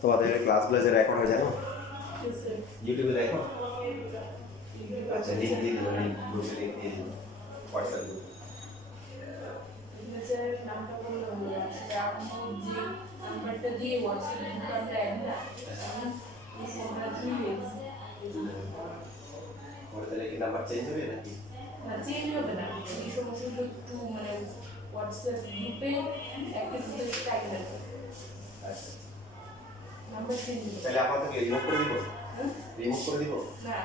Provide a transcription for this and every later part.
তোমাদের ক্লাসগুলো যে রেকর্ড হয় জানো ইউটিউবে দেখো আচ্ছা লিঙ্ক দিয়ে দেবো লিঙ্ক গ্রুপে লিঙ্ক দিয়ে দেবো হোয়াটসঅ্যাপ গ্রুপে নামটা বললাম যে নাম্বারটা দিয়ে হোয়াটসঅ্যাপ গ্রুপে আমরা অ্যাড না এই ফোনটা দিয়ে তাহলে কি নাম্বার চেঞ্জ হবে নাকি না চেঞ্জ হবে না এই সমস্যাগুলো একটু মানে হোয়াটসঅ্যাপ গ্রুপে একটা দুটো টাইপ লাগবে আচ্ছা নাম্বার চেঞ্জ হবে তাহলে আমাকে রিমুভ করে দিব রিমুভ করে দিব না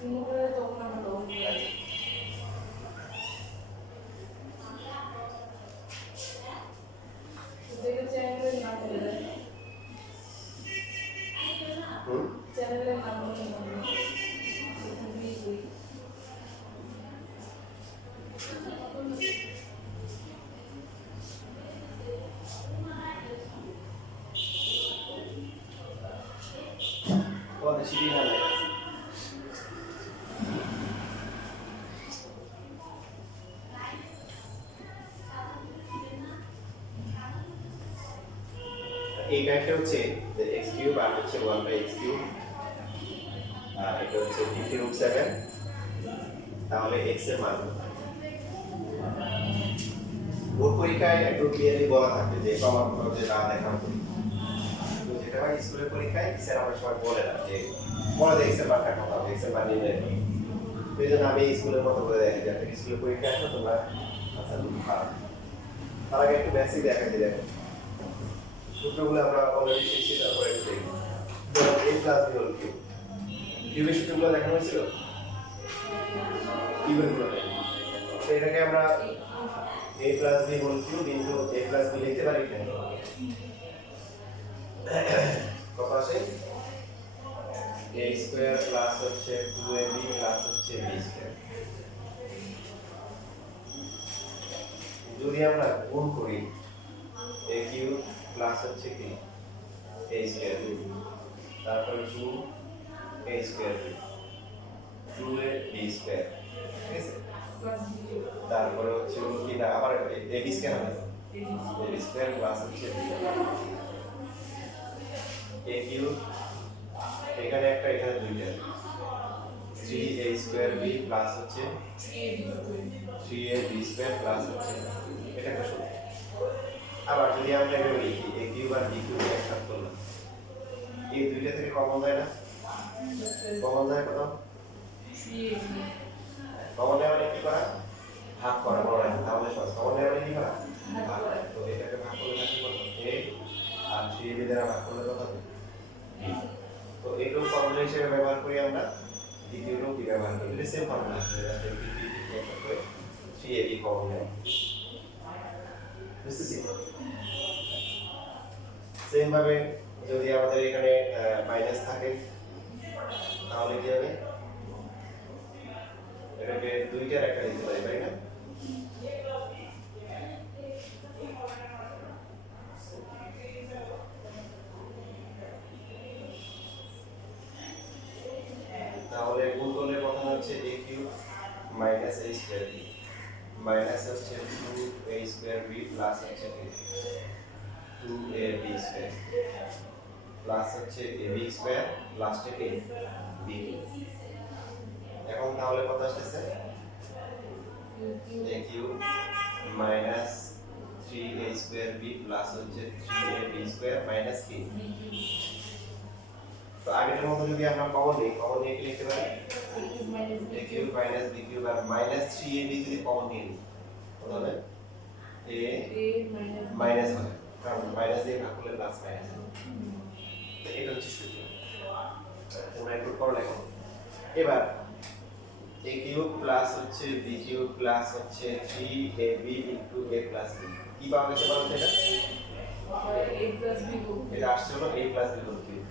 রিমুভ করে তখন আমরা লোন করে আছে দেখে চ্যানেলের নাম বলে দেয় চ্যানেলের নাম বলে তোমাদের সিটি না লাগে এই গাইডটা হচ্ছে x কিউব আর হচ্ছে 1/x কিউব আর এটা হচ্ছে 50√7 তাহলে x এর মান বোর্ড পরীক্ষায় একটু ক্লিয়ারলি বলা থাকে যে প্রমাণপত্র যে না দেখানো তো যেটা হয় স্কুলের পরীক্ষায় স্যার আমার সময় বলে না যে বলে দেয় x এর মান কাটা হবে x এর মান নির্ণয় করো তো এই জন্য আমি স্কুলের মতো করে দেখি যে স্কুলের পরীক্ষা আসলে তোমরা আচ্ছা তার আগে একটু বেসিক দেখাতে দেখো সূত্রগুলো আমরা অলরেডি শিখছি তারপরে একটু দেখি ধরো a প্লাস b হল কিউব কিউবের সূত্রগুলো দেখানো হয়েছিল কিউবের গুলো নেই তো এটাকে আমরা a প্লাস b হল cube into a plus b লিখতে পারি কেন কত আসে a স্কয়ার প্লাস হচ্ছে 2ab প্লাস হচ্ছে b স্কয়ার যদি আমরা গুণ করি a কিউব প্লাস হচ্ছে কি a স্কয়ার তারপরে 2 a square 2a b square ঠিক আছে তারপরে হচ্ছে কি না আবার a b স্কয়ার হবে a b স্কয়ার প্লাস হচ্ছে a কিউব এখানে একটা এখানে দুইটা 3a স্কয়ার b প্লাস হচ্ছে 3a b স্কয়ার প্লাস হচ্ছে এটা একটা সূত্র আবার যদি আমরা এভাবে লিখি a কিউব আর b কিউব একসাথে করলাম এই দুইটা থেকে কমন যায় না কমন যায় কত কমন নেওয়া মানে কি করা ভাগ করা বড় না তাহলে সহজ কমন নেওয়া মানে কি করা ভাগ করা তো এটাকে ভাগ করলে থাকে কত a আর 3a দ্বারা ভাগ করলে কত হবে b তো এইটুকু ফর্মুলা হিসেবে ব্যবহার করি আমরা দ্বিতীয় রূপ ব্যবহার করি এটা সেম ফর্মুলা আসলে জাস্ট b একসাথে 3ab কমন নেয় বুঝতেছি সেম ভাবে যদি আমাদের এখানে মাইনাস থাকে তাহলে কি হবে এটাকে দুইটার একটা লিখতে পারি তাই না তাহলে গুণ করলে প্রথম হচ্ছে a cube minus a square b minus হচ্ছে 2a স্কয়ার b প্লাস হচ্ছে 2ab স্কয়ার প্লাস হচ্ছে ab স্কয়ার লাস্টে কি b এখন তাহলে কত আসছে a cube minus 3a square b plus হচ্ছে 3ab স্কয়ার মাইনাস কি তো আগের মতো যদি আমরা কমন নিয়ে কি লিখতে পারি a cube minus b cube আর মাইনাস 3ab যদি কমন নিই কত হবে a মাইনাস হবে কারণ মাইনাস দিয়ে ভাগ করলে প্লাস মাইনাস তো এটা হচ্ছে সূত্র তোমরা একটু পড়ো লেখো এবার a কিউব প্লাস হচ্ছে b কিউব প্লাস হচ্ছে 3ab into a plus b কি পাওয়া গেছে বলো তো এটা a প্লাস b এটা আসছে হলো a plus b whole cube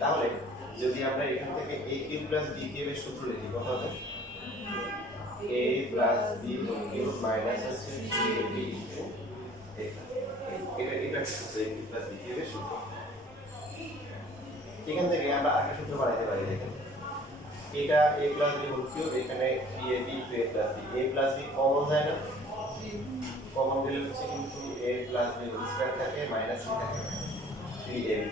তাহলে যদি আমরা এখান থেকে a কিউব প্লাস b কিউবের সূত্র লিখি কত হবে a plus b whole cube minus হচ্ছে 3ab ইনটু এটা সূত্র a প্লাস b কিউবের সূত্র এখান থেকে আমরা আরেকটা সূত্র বানাইতে পারি দেখেন এটা a plus b whole cube এখানে 3ab into a plus b common যায় না কমন দিলে হচ্ছে কিন্তু a plus plus b whole square থাকে মাইনাস সি থাকে 3ab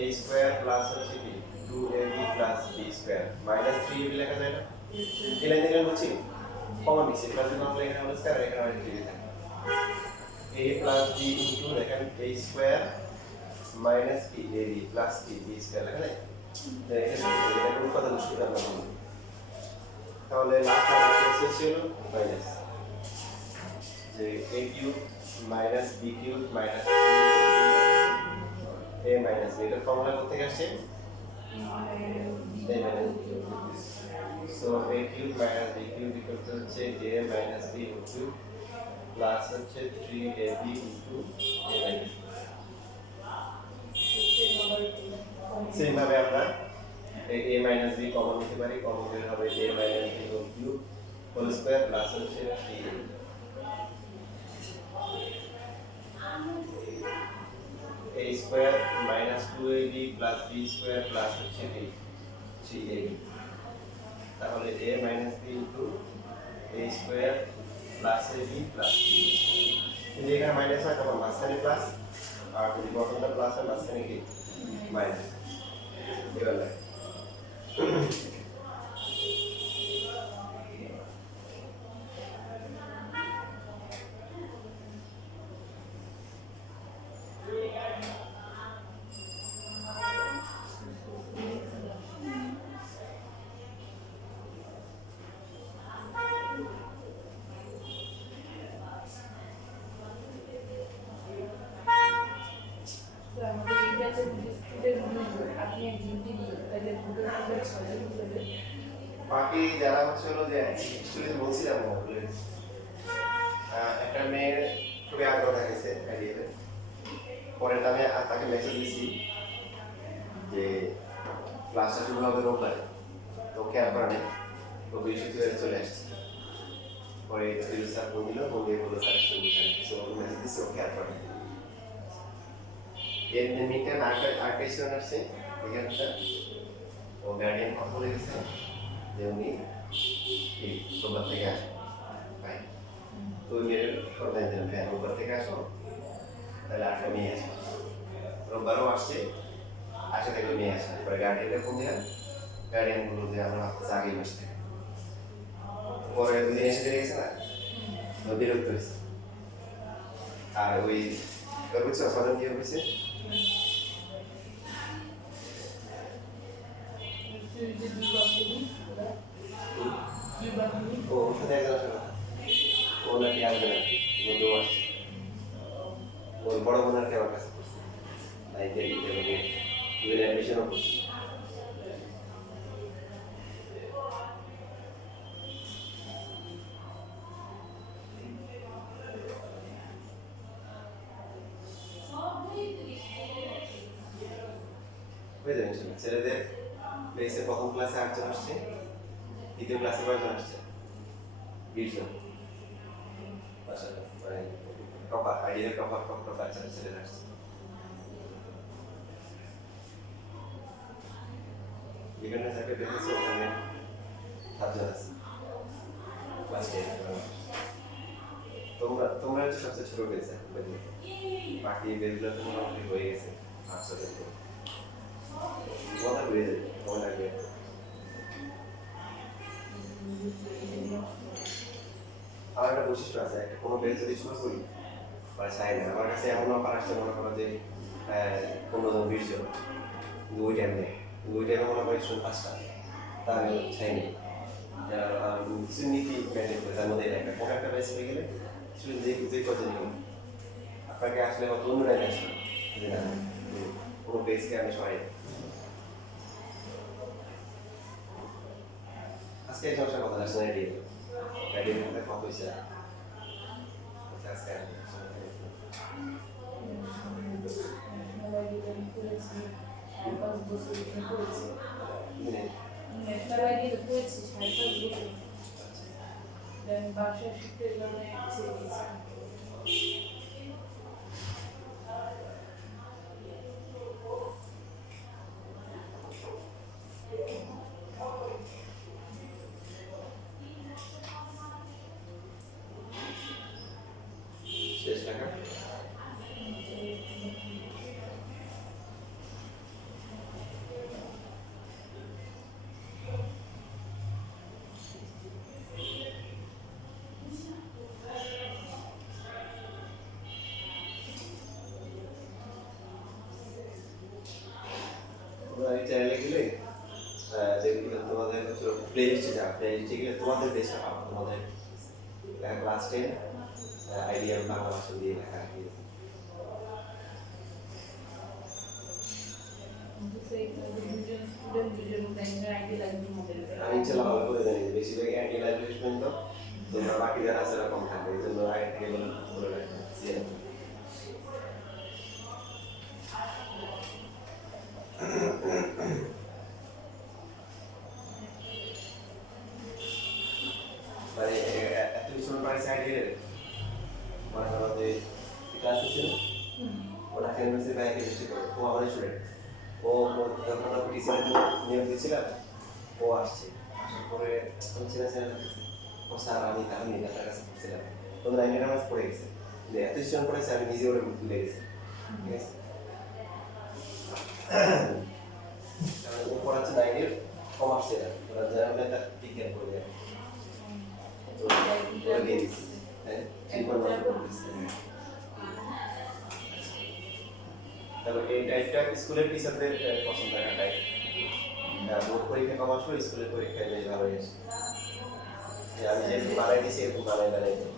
a স্কয়ার প্লাস হচ্ছে কি 2ab plus b square minus 3ab লেখা যায় না এই লাইন থেকে বুঝছি কমন নিছি প্লাস কমন এখানে হোল স্কয়ার এখানে আবার 3 থাকে a প্লাস b ইনটু দেখেন a স্কয়ার মাইনাস কি ab প্লাস কি b স্কয়ার লেখা যায় দেখেন এটা কোন কথা বুঝতে পারলাম না তাহলে লাস্ট আর ছিল মাইনাস যে a cube minus b cube minus a minus b এর ফর্মুলা কত থেকে আসছে a minus so a cube minus b cube equal to হচ্ছে a minus b whole cube plus হচ্ছে 3ab into a minus same ভাবে আমরা a minus b common নিতে পারি কমন বের হবে a minus b whole cube whole square plus হচ্ছে 3 a square minus 2ab plus b square plus হচ্ছে 3ab তাহলে a minus b into a square plus ab plus যদি এখানে minus হয় তখন মাঝখানে প্লাস আর যদি প্রথমটা প্লাস হয় মাঝখানে কি মাইনাস এবার লাগে বাকি যারা হচ্ছে হলো যে স্টুডেন্ট বলছিলাম একটা মেয়ের খুবই আগ্রহ থাকেছে আইডিয়াতে পরে আমি তাকে মেসেজ দিছি যে ক্লাসটা শুরু হবে রোববারে তো খেয়াল করা নেই তো বৃহস্পতিবারে চলে আসছে পরে ফিরোজ স্যার ফোন দিল ফোন দিয়ে বললো স্যার শুরু করছে ওকে মেসেজ দিচ্ছি ও খেয়াল করে এর মিনিটে আরেকটা স্টুডেন্ট আসছে এখানটা ও গার্ডিয়ান কথা বলে গেছে যে উনি এই রোববার থেকে আসবে ভাই তো ওই মেয়ের কথা দিলেন ভাই রোববার থেকে আসো তাহলে আটটা মেয়ে আসবে রোববারও আসছে আসে দেখলো মেয়ে আসে পরে গার্ডিয়ানকে ফোন দিলেন গার্ডিয়ান বললো যে আমরা ভাবতেছি আগেই বসে থেকে পরে দুদিন এসে চলে গেছে না বিরক্ত হয়েছে আর ওই বুঝছো সদন কি হয়েছে ও ওষুধে একজন আসে না ও নাকি আসবে না বন্ধু আসছে ওর বড় বোন আর কি আমার কাছে করছে লাইতে অ্যাডমিশনও করছে হয়ে যাবে ইনশাল্লাহ ছেলেদের বেসে প্রথম ক্লাসে 8 জন আসছে দ্বিতীয় ক্লাসে কয়জন আসছে 20 জন মাশাআল্লাহ মানে টপার আইডিয়াল টপার ছেলেরা আসছে বিভিন্ন জায়গায় দেখেছি ওখানে 7 জন আছে ক্লাসে তোমরা হচ্ছে সবচেয়ে ছোট পেয়েছে বাকি বেরগুলো তো মোটামুটি হয়ে গেছে 800 জন কথা বলে যাবে কেমন লাগবে আমার একটা বৈশিষ্ট্য আছে একটা কোনো বেঞ্চ যদি শুরু করি বা চাই না আমার কাছে এমন অফার আসছে মনে করো যে 15 জন 20 জন দুই টাইমে মনে করি শুধু 5টা তা আমি চাই নি কিছু নীতি মেনটেন করে তার মধ্যে একটা কোনো একটা বেঞ্চ হয়ে গেলে শুধু যে কজন নিব আপনাকে আসলে হয়তো অন্য টাইমে আসবে যে না কোনো বেঞ্চকে আমি সবাই আজকে একজন সাথে কথা আসছে আইডিয়া মধ্যে কত হয়েছে আজকে বাসা শিখতে গেলে তোমরা এই চ্যানেলে গেলে যেগুলো তোমাদের হচ্ছে প্লেলিস্টে যাও, প্লেলিস্টে গেলে তোমাদের দেশে পাবো, তোমাদের ক্লাস 10 আইডিয়াল বাংলা ভাষা দিয়ে লেখা আছে। আমি ইনশাল্লাহ ভালো করে জানি বেশিরভাগ আইডিয়াল স্টুডেন্ট তো তোমরা বাকি যারা আছে কম থাকবে, এই জন্য আগে থেকে বলে রাখছি। মানে এত কিছু প্রাইস আইডিয়াল মনে করো যে ক্লাস ছিল ওটা কেমিস্ট্রি ব্যাংকে বেশি করে ও আমাদের স্টুডেন্ট, ও যখন আমরা টিচারের নিয়োগ দিয়েছিলাম ও আসছে, আসার পরে ও স্যার আমি কারণ আপনার কাছে পড়ছিলাম তো 9 নাম্বার পড়ে গেছে, এত স্টুডেন্ট পড়েছে আমি নিজে ওটা ভুলে গেছি। ঠিক আছে, ও পড়াচ্ছে 9 এর কমার্স এর, ওরা জেনারেল একটা বিজ্ঞান করে দেয় তো ওরা দিয়ে দিচ্ছি। হ্যাঁ ঠিক করে তবে এই টাইপটা স্কুলের টিচারদের পছন্দ হয় না টাইপ। বোর্ড পরীক্ষা কম আসলো, স্কুলের পরীক্ষায় বেশ ভালো হয়েছে। আমি যে বানাই দিয়েছি এরকম বানাই বানাই দিই।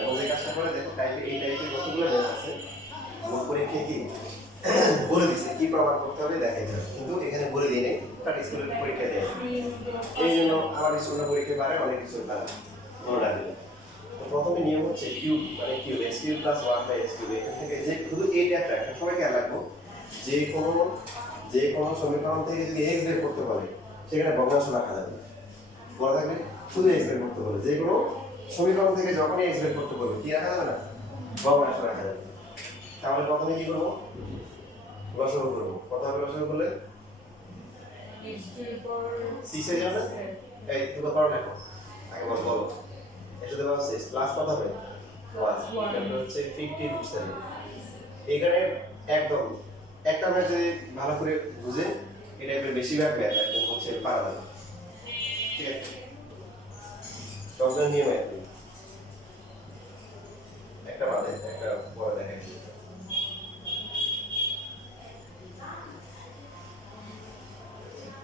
এবং যে কাজটা করে দেখো টাইপে এই টাইপের কতগুলো ম্যাথ আছে, বোর্ড পরীক্ষায় কি বলে দিচ্ছে কি প্রমাণ করতে হবে দেখাই যাবে, কিন্তু এখানে বলে দিই নাই, তার স্কুলের পরীক্ষা দেয়। এই জন্য আমার স্কুলের পরীক্ষায় পারে অনেক কিছু পারে মনে রাখবে। প্রথমে নিয়ম হচ্ছে কিউব মানে cube x cube plus 1 x cube, এখান থেকে যে শুধু এইটা একটা সবাই খেয়াল রাখবো, যে কোনো সমীকরণ থেকে যদি এক্স বের করতে বলে সেখানে ভগ্নাংশ রাখা যাবে না, বলা থাকলে শুধু এক্স বের করতে বলে, যে কোনো সমীকরণ থেকে যখনই এক্স বের করতে বলবে কি রাখা যাবে না, ভগ্নাংশ রাখা যাবে। তাহলে প্রথমে কি করবো, লসাগু করবো। কত হবে লসাগু করলে 6 হয়ে যাবে। এই দুটো করো দেখো আগে বলো এটা দেওয়া আছে প্লাস কত হবে 1, এটা হচ্ছে 50%। এখানে একদম একটা ম্যাচ যদি ভালো করে বুঝে এটা একটু বেশিরভাগ ম্যাচ একদম হচ্ছে পারা যাবে। ঠিক আছে, তখন নিয়ম একটা বাদে একটা পরে দেখাই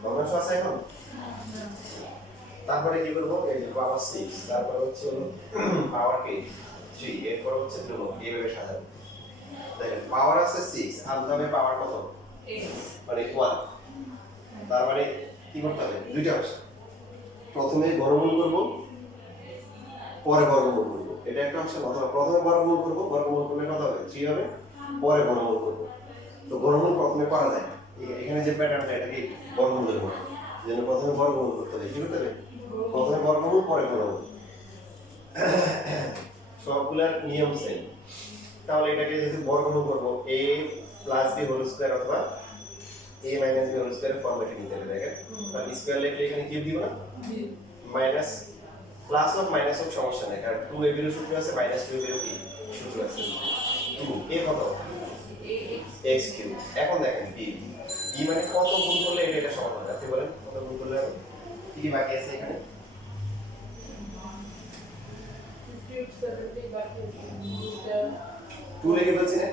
ভগ্নাংশ আছে এখন। তারপরে কি করবো, এই যে পাওয়ার 6, তারপরে হচ্ছে পাওয়ার কে 3, এরপর হচ্ছে ধ্রুবক, এইভাবে সাজাবো। দেখেন পাওয়ার আছে 6 আর দামে পাওয়ার কত মানে 1, তার মানে কি করতে হবে দুইটা অপশন, প্রথমে বর্গমূল করব পরে বর্গমূল করব, এটা একটা অপশন, অথবা প্রথমে বর্গমূল করব, বর্গমূল করলে কত হবে 3 হবে, পরে বর্গমূল করব। তো বর্গমূল প্রথমে করা যায়, এখানে যে প্যাটার্নটা এটা কি বর্গমূলের মতো, যেন প্রথমে বর্গমূল করতে হবে, কি করতে হবে প্রথমে বর্গমূল পরে বর্গমূল, সবগুলোর নিয়ম সেম। তাহলে এটাকে যদি বর্গমূল করব a plus b whole square অথবা a minus b whole square ফরম্যাটে নিতে হবে। দেখেন মানে স্কয়ার লিখলে এখানে কিউব দিব না, মাইনাস প্লাস হোক মাইনাস হোক সমস্যা নেই, কারণ 2ab এর সূত্র আছে, মাইনাস 2ab এর কি সূত্র আছে, 2 a কত x কিউব। এখন দেখেন b মানে কত গুণ করলে এটা সমান হবে, আপনি বলেন কত গুণ করলে কি কি বাকি আছে এখানে 2 লিখে ফেলছি না।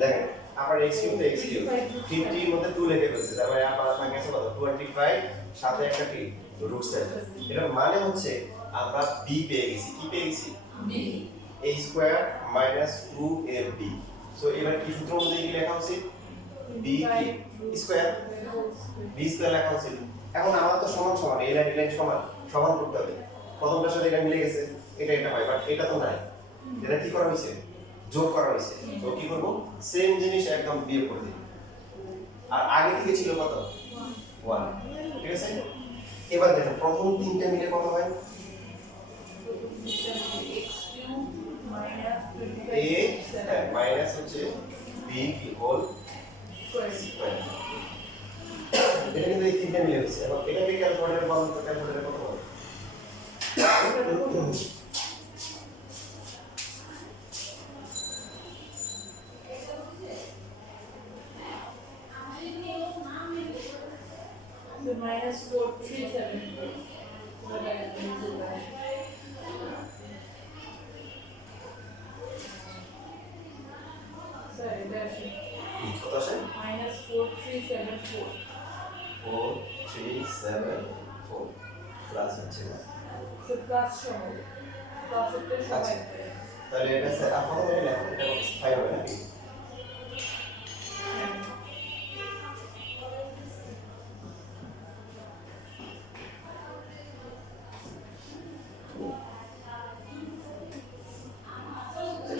দেখেন আপনার x কিউব তো x কিউব 50 এর মধ্যে 2 লিখে ফেলছি, তার মানে আপনার বাকি আছে কত 25 সাথে একটা কি √7। এটার মানে হচ্ছে আমরা b পেয়ে গেছি, কি পেয়ে গেছি b a square minus 2ab। So এবার কি সূত্র মধ্যে কি লেখা উচিত b কি স্কয়ার b স্কয়ার লেখা উচিত। এখন আমার তো সমান সমান এই লাইন লাইন সমান সমান করতে হবে, প্রথমটার সাথে এটা মিলে গেছে, এটা হয়, বাট এটা তো নাই, এটা কি করা হয়েছে যোগ করা হয়েছে। তো কি করব সেম জিনিস একদম বিয়োগ করে দিই, আর আগে থেকে ছিল কত 1। ঠিক আছে, এবার দেখুন প্রথম তিনটা মিলে কত হয় a মাইনাস হচ্ছে b কি হোল স্কয়ার। এটা কিন্তু এই তিনটা মিলে হচ্ছে, এবং এটাকে ক্যালকুলেটরে কত হবে So minus 4374. What I am going to write. Sorry, that's it. কত আসে Minus 4374. 4374 প্লাস হচ্ছে না So plus সমান। Plus একটা সবাই করে। তাহলে এটা আপাতত লেখো এটা 5 হবে নাকি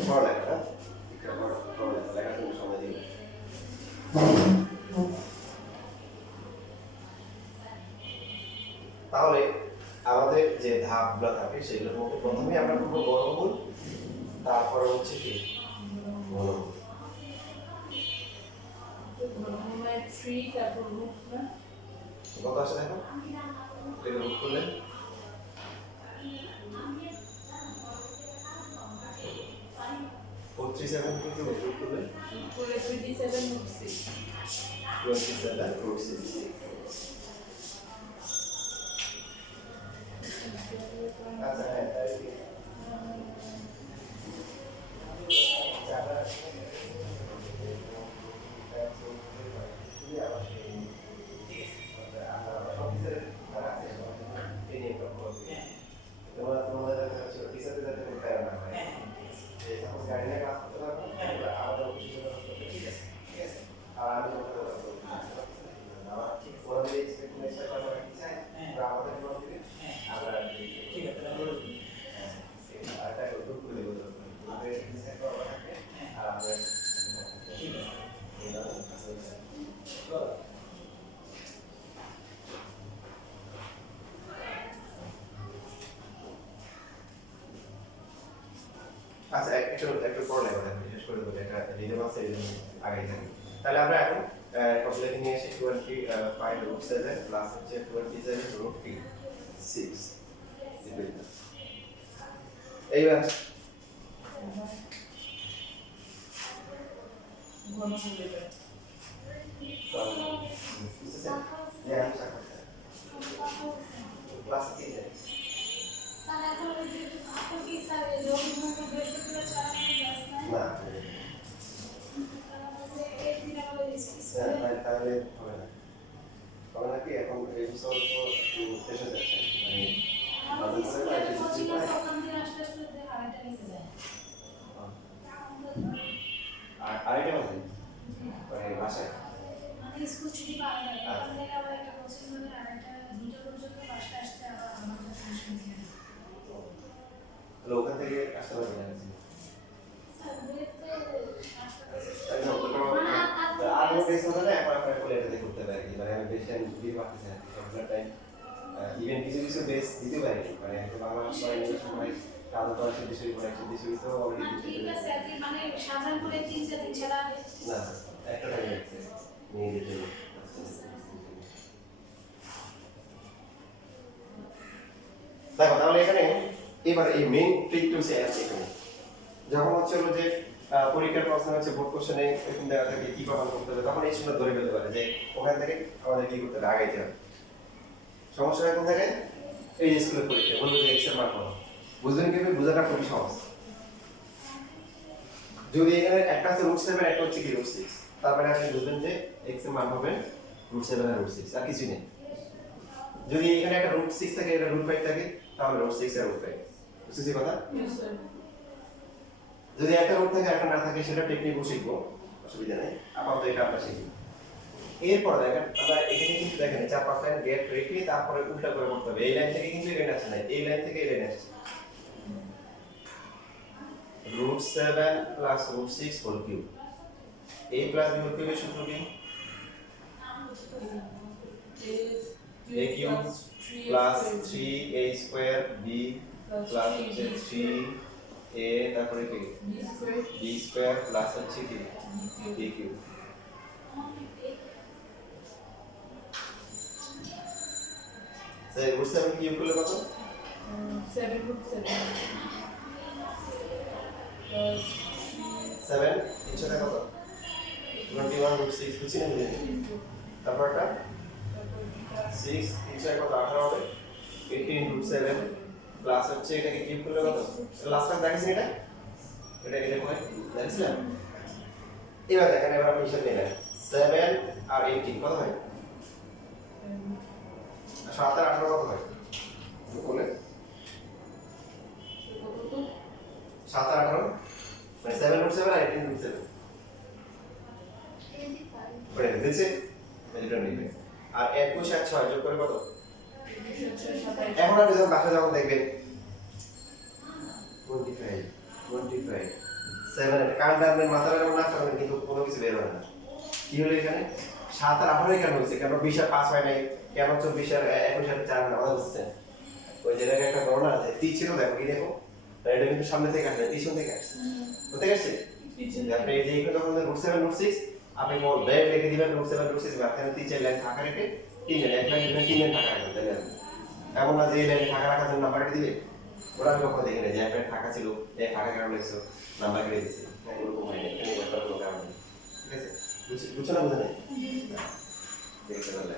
বড় লেখা না এটা বড় লেখা তুমি সময় দিবে তাহলে আমাদের যে ধাপগুলো থাকে সেগুলোর মধ্যে প্রথমে আমরা করব বর্গমূল তারপরে হচ্ছে কি ঘনমূল ঘনমূল 3 তারপর রুট না কত আসে দেখো এটা রুট করলে 47 থেকে রুট করলে রুট করে 27 রুট 6 27 রুট 6 আচ্ছা হ্যাঁ তাই কি আচ্ছা একটু পড়ে লাগবে বিশেষ করে বলে এটা রিজেম আছে রিজেম আগে থাকে তাহলে আমরা এখন কমপ্লিট নিয়ে এসে 25 রুট 7 প্লাস হচ্ছে 27 রুট 6 এইবার ঘনমূল এটা ক্লাস কি না তাহলে হবে না হবে নাকি এখন এই বছর তো শেষে যাচ্ছে আর আরেকটা বলতে মানে বাসায় স্কুল ছুটি পাওয়া যায় ওখান থেকে আবার একটা কোচিং মানে আরেকটা 2টা পর্যন্ত বাসটা আসতে আবার আমাদের টিউশন দিয়ে তাহলে ওখান থেকে আসতে পারবে না আর ও বেশ মনে হয় এখন আপনার কোলে এটা করতে পারি মানে আমি বেশ দিতে পারতেছি না সবগুলো টাইম ইভেন কিছু কিছু বেশ দিতে পারি মানে একটা বাংলা পড়াই নিয়ে সময় কাজ করা সে বিষয় পড়াই সে বিষয় তো অলরেডি ঠিক আছে আর কি মানে সাধারণ করে 3-4 দিন ছাড়া না একটা টাইম আছে নিয়ে যেতে দেখো তাহলে এখানে এবার এই মেইন ট্রিকটা হচ্ছে এখানে যখন হচ্ছে হলো যে পরীক্ষার প্রশ্ন হচ্ছে বোর্ড কোশ্চেনে এরকম দেখা থাকে কি প্রমাণ করতে হবে তখন এই সময় ধরে ফেলতে পারে যে ওখান থেকে আমাদের কি করতে হবে আগাইতে হবে সমস্যা এখন থাকে এই স্কুলের পরীক্ষা বলবো যে এক্স এর মান কত বুঝবেন কিভাবে বোঝাটা খুবই সহজ যদি এখানে একটা হচ্ছে রুট 7 একটা হচ্ছে কি রুট 6 তারপরে আপনি বুঝবেন যে এক্স এর মান হবে রুট 7 আর রুট 6 আর কিছু নেই যদি এখানে একটা রুট 6 থাকে এটা রুট 5 থাকে তাহলে রুট 6 আর রুট 5 বুঝছেন কথা যদি একটা রুট থাকে একটা না থাকে সেটা টেকনিকও শিখবো অসুবিধা নেই আপাতত এটা আমরা শিখি এরপর দেখেন আমরা এখানে কিন্তু দেখেন 4-5 লাইন গ্যাপ রেখে তারপরে উল্টা করে করতে হবে এই লাইন থেকে কিন্তু এই লাইন আসছে না এই লাইন থেকে এই লাইন আসছে root 7 plus root 6 whole cube a plus b whole cube এর সূত্র কি a cube plus 3a square b plus হচ্ছে 3a তারপরে কি b square plus হচ্ছে কি b cube সেই root 7 কিউব করলে কত 7 plus 7 এর সাথে কত 21√6 বুঝছি না বুঝিনি তারপরটা 6 এর সাথে কত 18 হবে 18√7 প্লাস হচ্ছে এটাকে কিউব করলে কত লাস্ট টাইম দেখেছেন এটা এটা কোথায় দেখছিলেন এবার দেখেন এবার আপনি হিসাব নেবেন 7 আর 18 কত হয় 7 আর 18 কত হয় বলে 7 আর 18 মানে 7√7 আর 18√7 পড়ে গেছে এটা নিবে আর 21 আর 6 যোগ করে কত এখন আপনি যখন বাসা যখন দেখবেন 25 7 এর কাউন্টারের মাথার উপর না করবেন কিন্তু কোনো কিছু বের হবে না কি হলো এখানে 7 আর 18 কেন হয়েছে কেন 20 আর 5 হয় নাই কেন 24 আর 21 আর 4 না কথা বুঝছেন ওই জায়গায় একটা গণনা আছে 3 ছিল দেখো কি দেখো এটা কিন্তু সামনে থেকে আসে পিছন থেকে আসছে কোথায় আসছে আপনি এই যে এখানে যখন √7√6 আপনি মোট ব্যাগ লিখে দিবেন √7√6 মাঝখানে 3 লাইন ফাঁকা রেখে 3 লাইন দিবেন 3 লাইন ফাঁকা রাখবেন তাহলে এমন না যে এই লাইনে ফাঁকা রাখার জন্য নাম্বারটা দিবে ওরা আমি কখনো দেখি না যে একটা ফাঁকা ছিল এই ফাঁকা কারণ লিখছো নাম্বার কেটে দিচ্ছে এরকম হয় না এখানে ব্যাপার কোনো কারণ নেই ঠিক আছে বুঝছো না বুঝে নেই দেখতে পারলে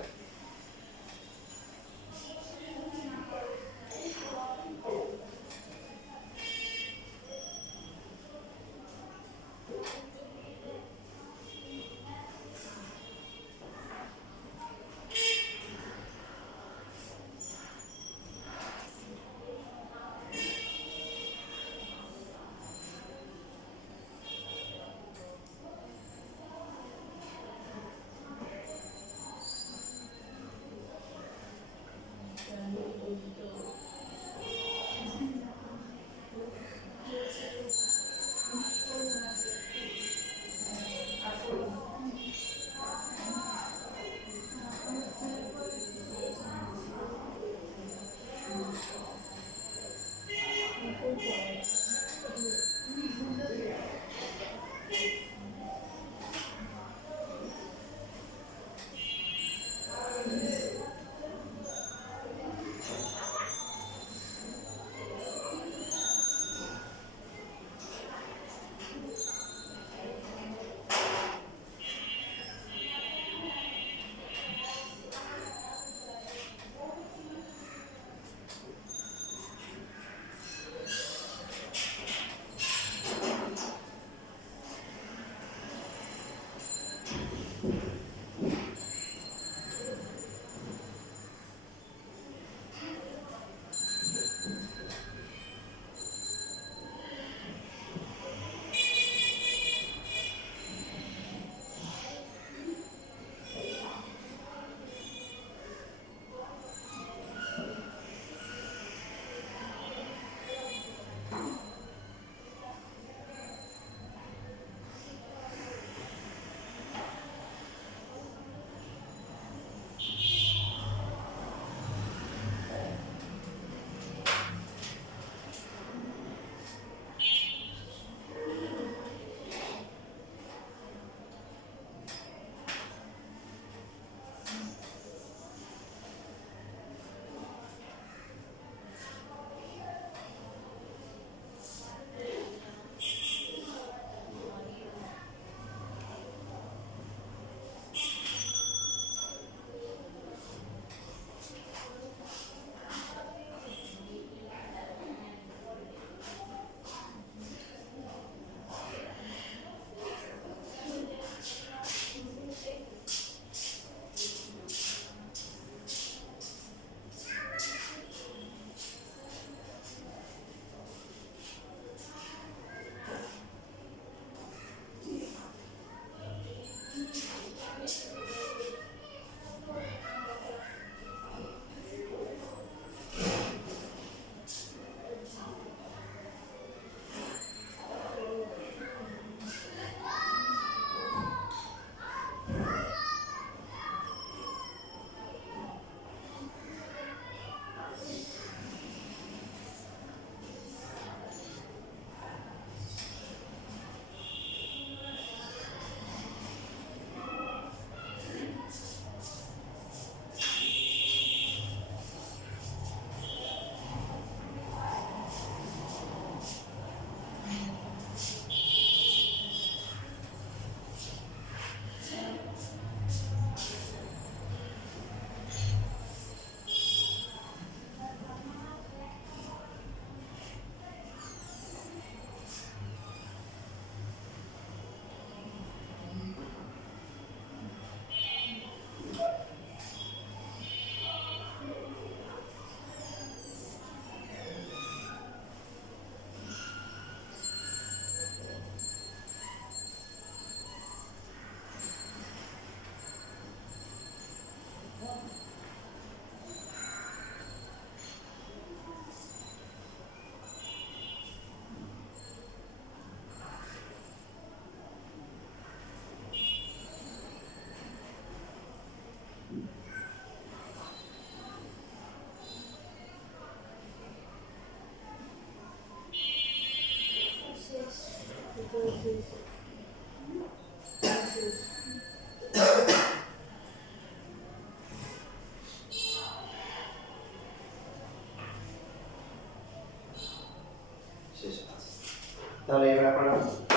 তাহলে এবার আপনারা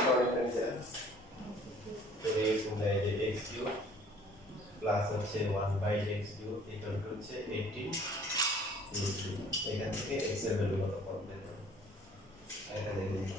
কোঅর্ডিনেট নিতে তো এরকম দেয় যে x কিউব প্লাস হচ্ছে 1/x কিউব ইকুয়াল টু হচ্ছে 18 এখান থেকে x এর ভ্যালু কত পাবেন এটা দেখে নিন।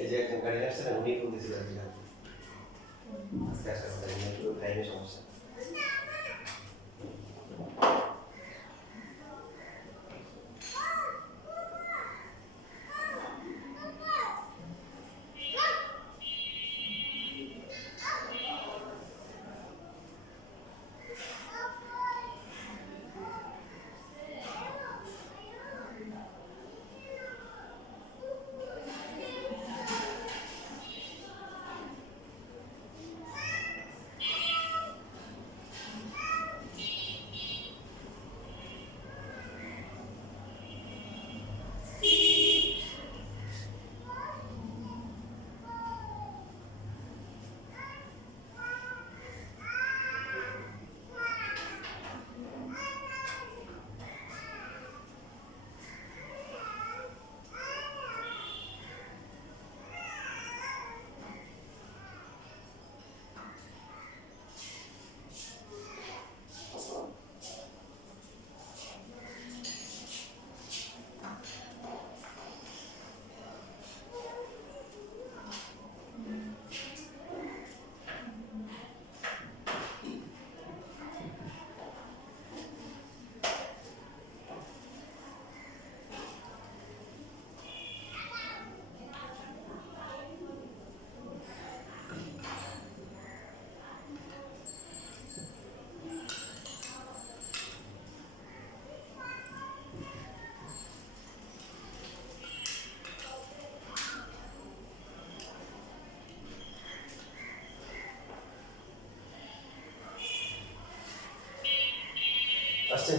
এই যে একজন গাড়ি আসছে না উনি কোন দিছিল আজকে আসার কথা একটু টাইমে সমস্যা আসছে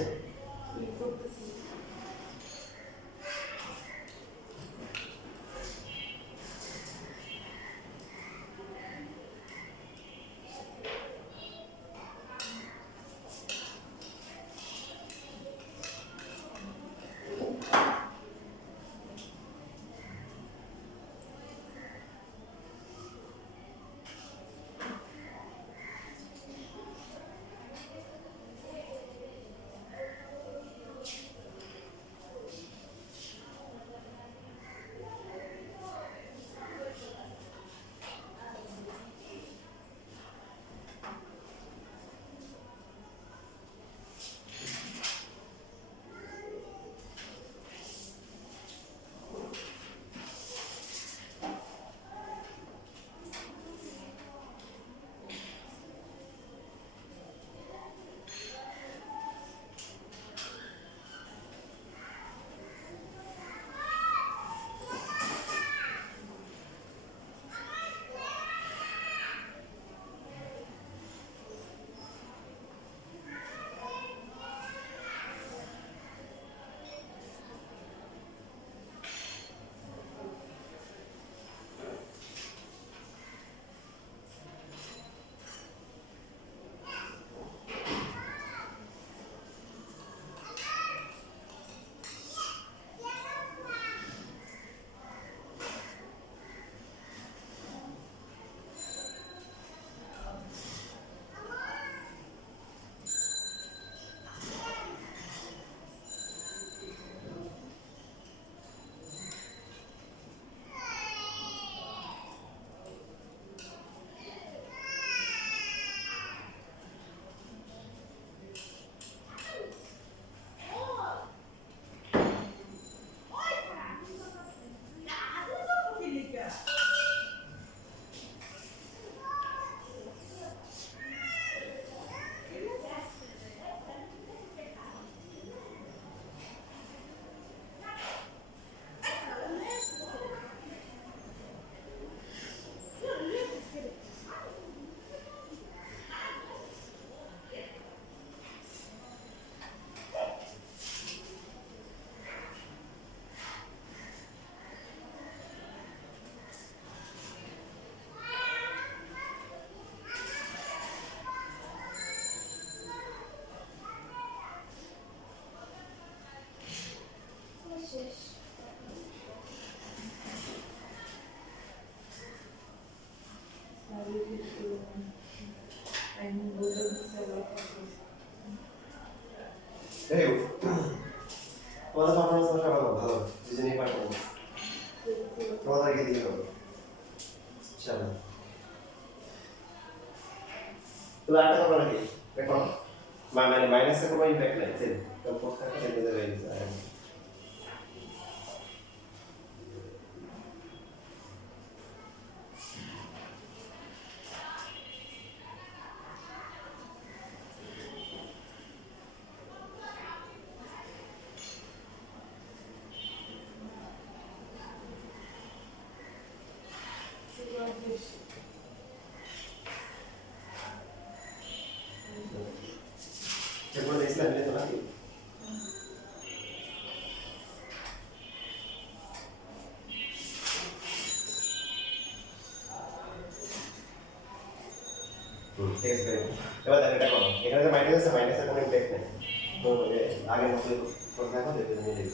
এই তোমাদের পারফরমেন্স সবাই ভালো দুজনেই পারফরমেন্স তোমাদেরকে দিয়ে দেবো চলো তো আরেকটা কথা নাকি দেখো মানে মাইনাসে কোনো ইম্প্যাক্ট নাই সেম তো পোস্টটা কেটে দেবে সেগুলো দেখছিলাম নিলে তো নাকি ঠিক আছে এবার দেখো এটা করো এখানে যে মাইনাস আছে মাইনাসের কোনো ইম্প্যাক্ট নেই তো আগের মতো দেখো দেখে নিয়ে